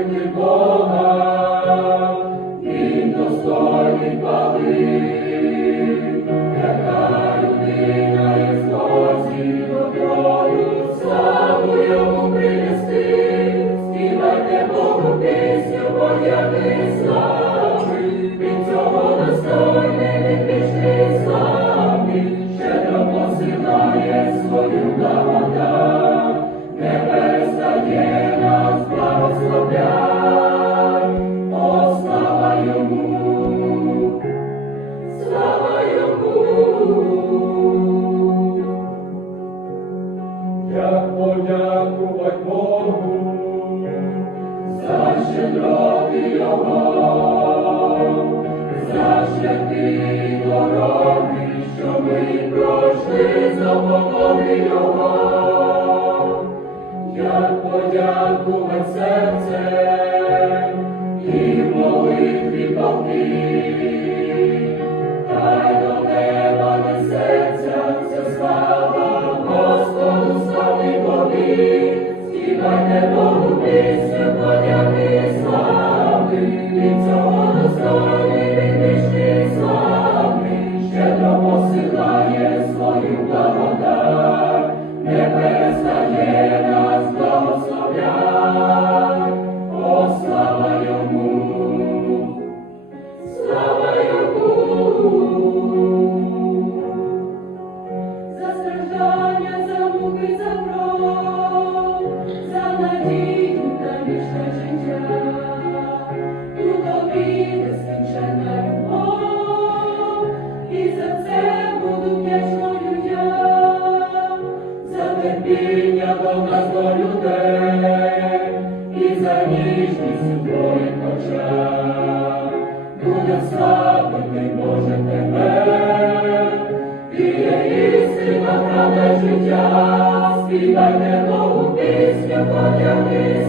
любити Бога, він достойний пали, яка людина є злоці доброю, славу йому принести, співайте Богу пісню, бояти слави, цього достойний не пішли слави, щедро посилає свою благодать. Як подякувати Богу. За щедроти Його, за шляхи дороги, що ми пройшли за допомоги Його, як подякувати серце і в молитві повні, хай до неба несеться вся слава очах. Буде славити, Боже, тебе, і є істина, правда, життя, співайте Богу пісню, подяки,